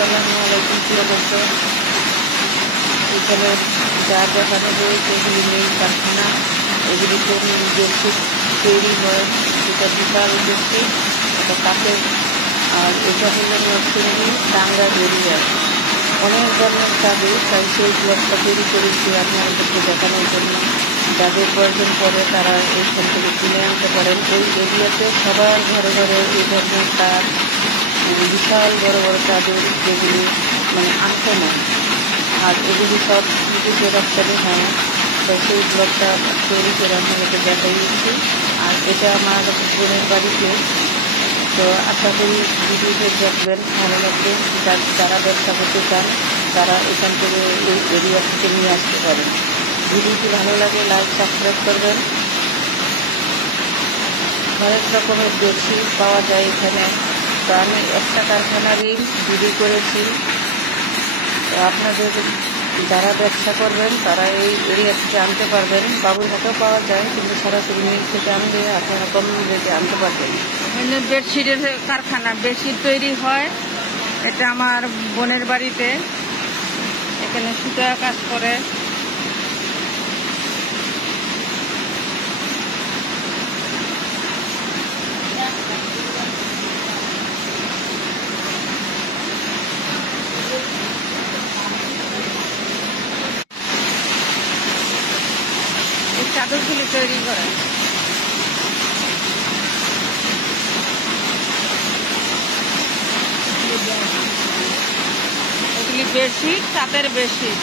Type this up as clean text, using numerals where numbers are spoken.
আসসালামু আলাইকুম প্রিয় দর্শক। এখানে যা দেখানো হয়েছে এগুলি মিল কারখানা, এগুলিতে বেডশিট তৈরি হয়। এটা বিশাল বেডশিট, এটা কাঠের। আর এটা হলো নরসিংদী টাঙ্গা এরিয়া। অনেক ধরনের চাদর, তাই সেই ব্লগটা তৈরি করেছি আপনাদেরকে দেখানোর জন্য। যাদের প্রয়োজন পড়ে তারা এইখান থেকে কিনে আনতে পারেন। এই এরিয়াতে সবার ঘরে ঘরে এই ধরনের তার বিশাল বড় বড় চাদর, যেগুলি মানে আনকমন, আর এগুলি সব বিদেশে রপ্তানি হয়। তো সেই ব্লগটা তৈরি করে আপনাদেরকে দেখাইছি। আর এটা আমার বোনের বাড়িতে। তো আশা করি ভিডিওতে দেখবেন, ভালো লাগবে। যারা ব্যবসা করতে চান তারা এখান থেকে এই এরিয়া থেকে নিয়ে আসতে পারেন। ভিডিওটি ভালো লাগে লাইক সাবস্ক্রাইব করবেন। অনেক রকমের বেডশিট পাওয়া যায় এখানে। তো আমি একটা কারখানারই ভিডিও করেছি। তো আপনাদের যারা ব্যবসা করবেন তারা এই এরিয়া থেকে আনতে পারবেন। বাবুরহাটেও পাওয়া যায়, কিন্তু সরাসরি মিল থেকে আনলে আপনারা কম রেটে আনতে পারবেন। বেডশিটের কারখানা, বেডশিট তৈরি হয়। এটা আমার বোনের বাড়িতে, এখানে সুতা কাজ করে। এই চাদরগুলি তৈরি করে। এগুলি বেডশিট, তাঁতের বেডশিট।